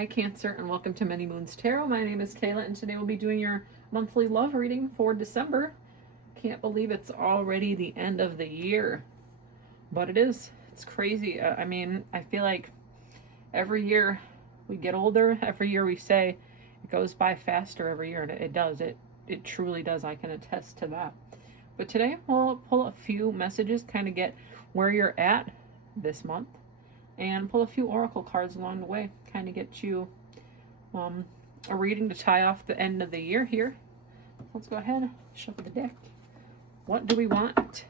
Hi Cancer, and welcome to Many Moons Tarot. My name is Kayla, and today we'll be doing your monthly love reading for December. Can't believe it's already the end of the year, but it is. It's crazy. I mean, I feel like every year we get older, every year we say it goes by faster every year, and it does. It truly does. I can attest to that. But today we'll pull a few messages, kind of get where you're at this month, and pull a few oracle cards along the way, kind of get you a reading to tie off the end of the year here. Let's go ahead and shuffle the deck. What do we want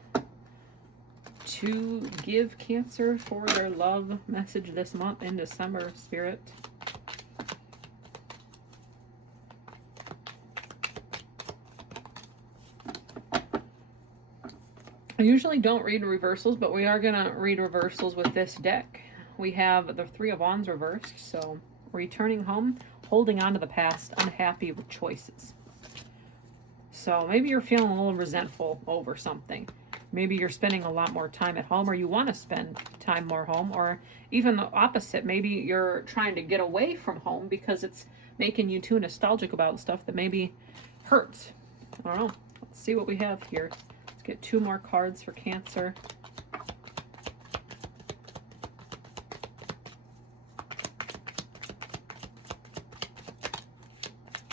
to give Cancer for their love message this month in December, Spirit? I usually don't read reversals, but we are going to read reversals with this deck. We have the Three of Wands reversed, so returning home, holding on to the past, unhappy with choices. So maybe you're feeling a little resentful over something. Maybe you're spending a lot more time at home, or you want to spend time more home, or even the opposite. Maybe you're trying to get away from home because it's making you too nostalgic about stuff that maybe hurts. I don't know. Let's see what we have here. Let's get two more cards for Cancer.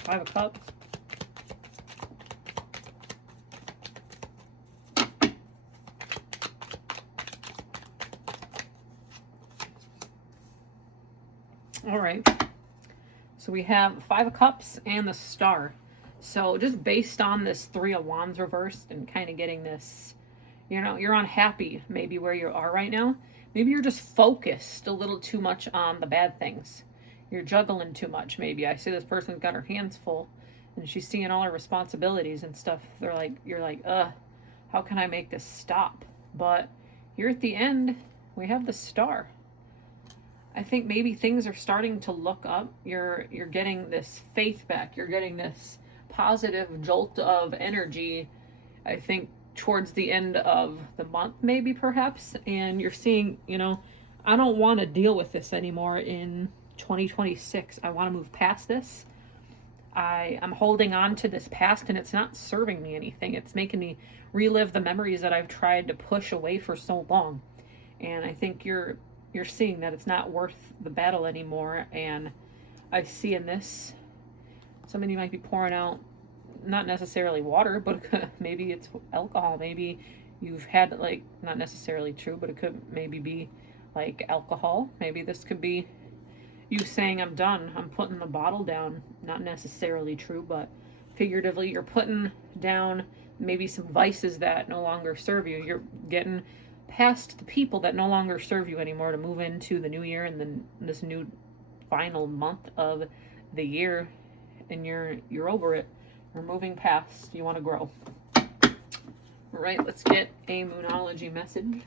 Five of Cups. All right. So we have Five of Cups and the Star. So just based on this Three of Wands reversed and kind of getting this, you know, you're unhappy maybe where you are right now. Maybe you're just focused a little too much on the bad things. You're juggling too much, maybe. I see this person's got her hands full and she's seeing all her responsibilities and stuff. They're like, you're like, how can I make this stop? But here at the end, we have the Star. I think maybe things are starting to look up. You're getting this faith back. You're getting this positive jolt of energy, I think, towards the end of the month, maybe, perhaps. And you're seeing, you know, I don't want to deal with this anymore in 2026. I want to move past this. I'm holding on to this past and it's not serving me anything. It's making me relive the memories that I've tried to push away for so long. And I think you're seeing that it's not worth the battle anymore. And I see in this, somebody might be pouring out not necessarily water, but maybe it's alcohol. Maybe you've had, like, not necessarily true, but it could maybe be like alcohol. Maybe this could be you saying, I'm done, I'm putting the bottle down. Not necessarily true, but figuratively, you're putting down maybe some vices that no longer serve you. You're getting past the people that no longer serve you anymore to move into the new year and then this new final month of the year, and you're over it. You're moving past. You want to grow. All right, let's get a Moonology message.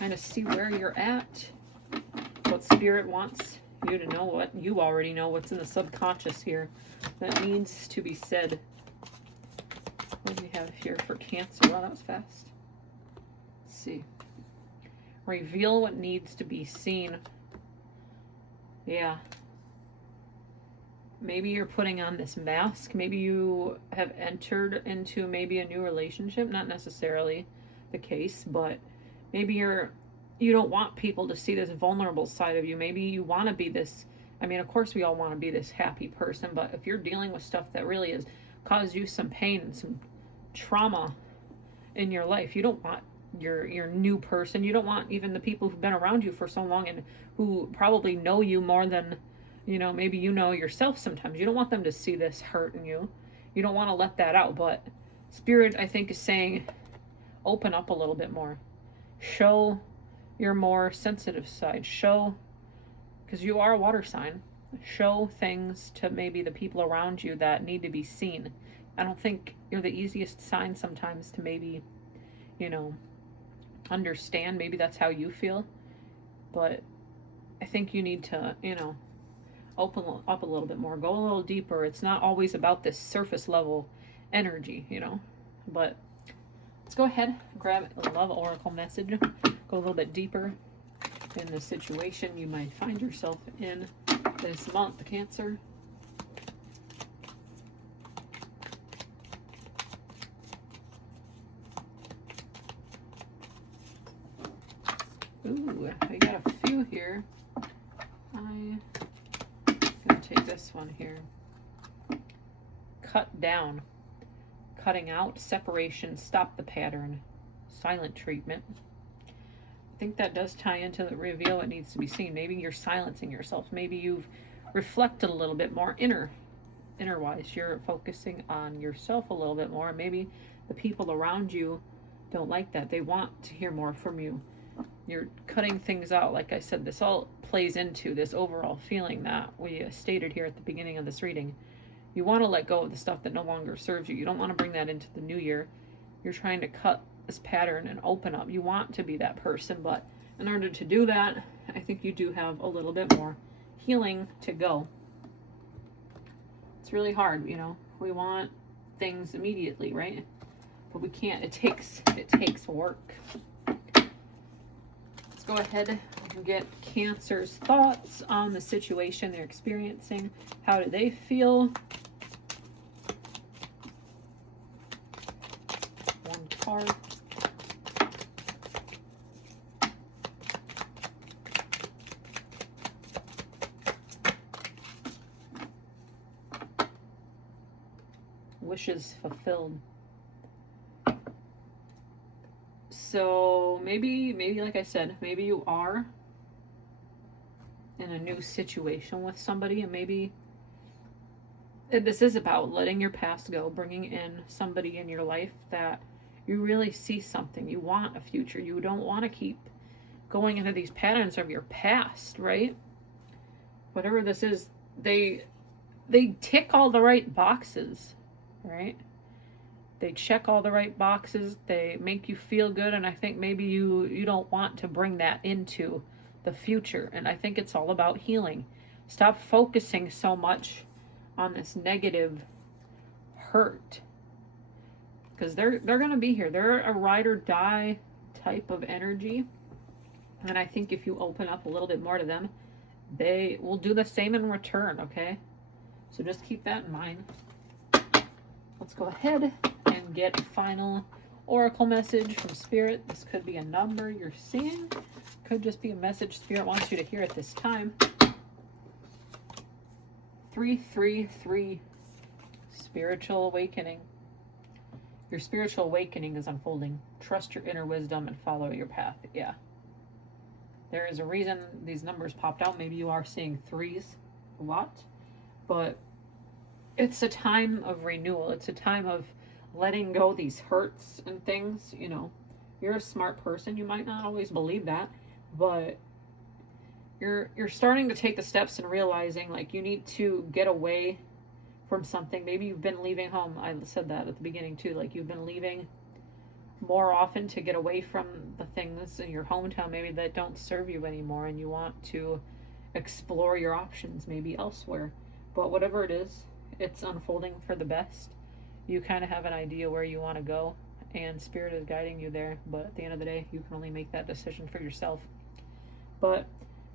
Kind of see where you're at, what Spirit wants you to know, what you already know, what's in the subconscious here that needs to be said. What do we have here for Cancer? Wow, that was fast. Let's see. Reveal what needs to be seen. Yeah. Maybe you're putting on this mask. Maybe you have entered into maybe a new relationship. Not necessarily the case, but maybe you don't want people to see this vulnerable side of you. Maybe you want to be this, I mean, of course we all want to be this happy person, but if you're dealing with stuff that really has caused you some pain and some trauma in your life, you don't want your new person, you don't want even the people who've been around you for so long and who probably know you more than, you know, maybe you know yourself sometimes. You don't want them to see this hurt in you. You don't want to let that out, but Spirit, I think, is saying open up a little bit more. Show your more sensitive side. Show, because you are a water sign, show things to maybe the people around you that need to be seen. I don't think you're the easiest sign sometimes to maybe, you know, understand. Maybe that's how you feel, but I think you need to, you know, open up a little bit more, go a little deeper. It's not always about this surface level energy, you know, but let's go ahead, grab a love oracle message, go a little bit deeper in the situation you might find yourself in. this month, Cancer. Ooh, I got a few here. I'm gonna take this one here. Cut down, cutting out, separation, stop the pattern, silent treatment. I think that does tie into the reveal what needs to be seen. Maybe you're silencing yourself. Maybe you've reflected a little bit more inner wise. You're focusing on yourself a little bit more. Maybe the people around you don't like that. They want to hear more from you. You're cutting things out. Like I said, this all plays into this overall feeling that we stated here at the beginning of this reading. You want to let go of the stuff that no longer serves you. You don't want to bring that into the new year. You're trying to cut this pattern and open up. You want to be that person, but in order to do that, I think you do have a little bit more healing to go. It's really hard, you know. We want things immediately, right? But we can't. It takes work. Let's go ahead and get Cancer's thoughts on the situation they're experiencing. How do they feel? One card. Wishes fulfilled. So maybe like I said, maybe you are in a new situation with somebody, and maybe this is about letting your past go, bringing in somebody in your life that you really see something. You want a future. You don't want to keep going into these patterns of your past, right? Whatever this is, they tick all the right boxes, right? They check all the right boxes. They make you feel good, and I think maybe you don't want to bring that into the future. And I think it's all about healing. Stop focusing so much on this negative hurt, because they're going to be here. They're a ride or die type of energy, and I think if you open up a little bit more to them, they will do the same in return. Okay, so just keep that in mind. Let's go ahead and get a final oracle message from Spirit. This could be a number you're seeing. Could just be a message Spirit wants you to hear at this time. 333. Spiritual awakening. Your spiritual awakening is unfolding. Trust your inner wisdom and follow your path. Yeah. There is a reason these numbers popped out. Maybe you are seeing threes a lot. But it's a time of renewal. It's a time of letting go these hurts and things. You know, you're a smart person. You might not always believe that, but you're starting to take the steps and realizing like you need to get away from something. Maybe you've been leaving home. I said that at the beginning too. Like you've been leaving more often to get away from the things in your hometown maybe that don't serve you anymore, and you want to explore your options maybe elsewhere. But whatever it is, it's unfolding for the best. You kind of have an idea where you want to go, and Spirit is guiding you there, but at the end of the day, you can only make that decision for yourself. But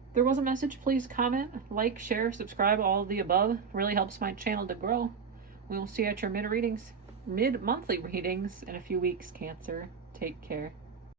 if there was a message, please comment, like, share, subscribe, all of the above. Really helps my channel to grow. We will see you at your mid-monthly readings in a few weeks, Cancer. Take care.